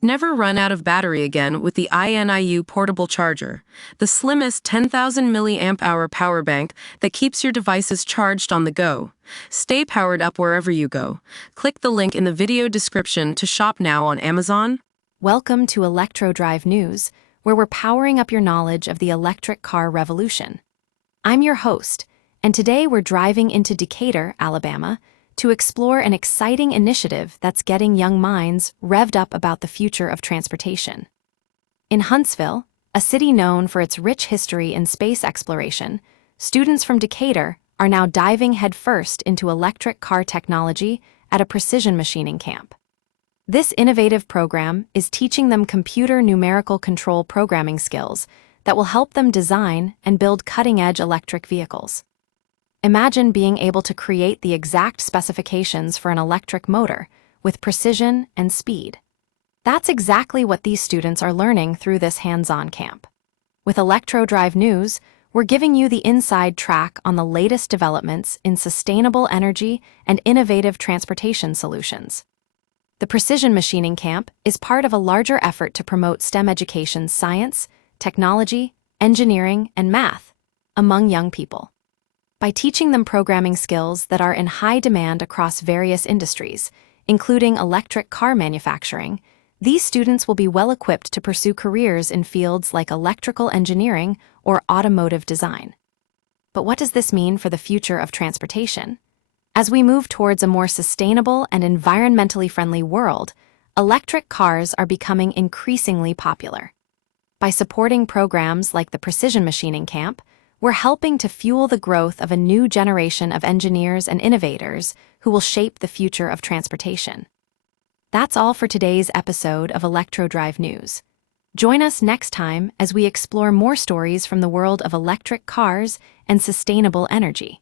Never run out of battery again with the INIU portable charger, the slimmest 10,000 milliamp hour power bank that keeps your devices charged on the go. Stay powered up wherever you go. Click the link in the video description to shop now on Amazon. Welcome to ElectroDrive News, where we're powering up your knowledge of the electric car revolution. I'm your host, and today we're driving into Decatur, Alabama, to explore an exciting initiative that's getting young minds revved up about the future of transportation. In Huntsville, a city known for its rich history in space exploration, students from Decatur are now diving headfirst into electric car technology at a precision machining camp. This innovative program is teaching them computer numerical control programming skills that will help them design and build cutting-edge electric vehicles. Imagine being able to create the exact specifications for an electric motor with precision and speed. That's exactly what these students are learning through this hands-on camp. With ElectroDrive News, we're giving you the inside track on the latest developments in sustainable energy and innovative transportation solutions. The Precision Machining Camp is part of a larger effort to promote STEM education's science, technology, engineering, and math among young people. By teaching them programming skills that are in high demand across various industries, including electric car manufacturing, these students will be well equipped to pursue careers in fields like electrical engineering or automotive design. But what does this mean for the future of transportation? As we move towards a more sustainable and environmentally friendly world, electric cars are becoming increasingly popular. By supporting programs like the Precision Machining Camp, we're helping to fuel the growth of a new generation of engineers and innovators who will shape the future of transportation. That's all for today's episode of ElectroDrive News. Join us next time as we explore more stories from the world of electric cars and sustainable energy.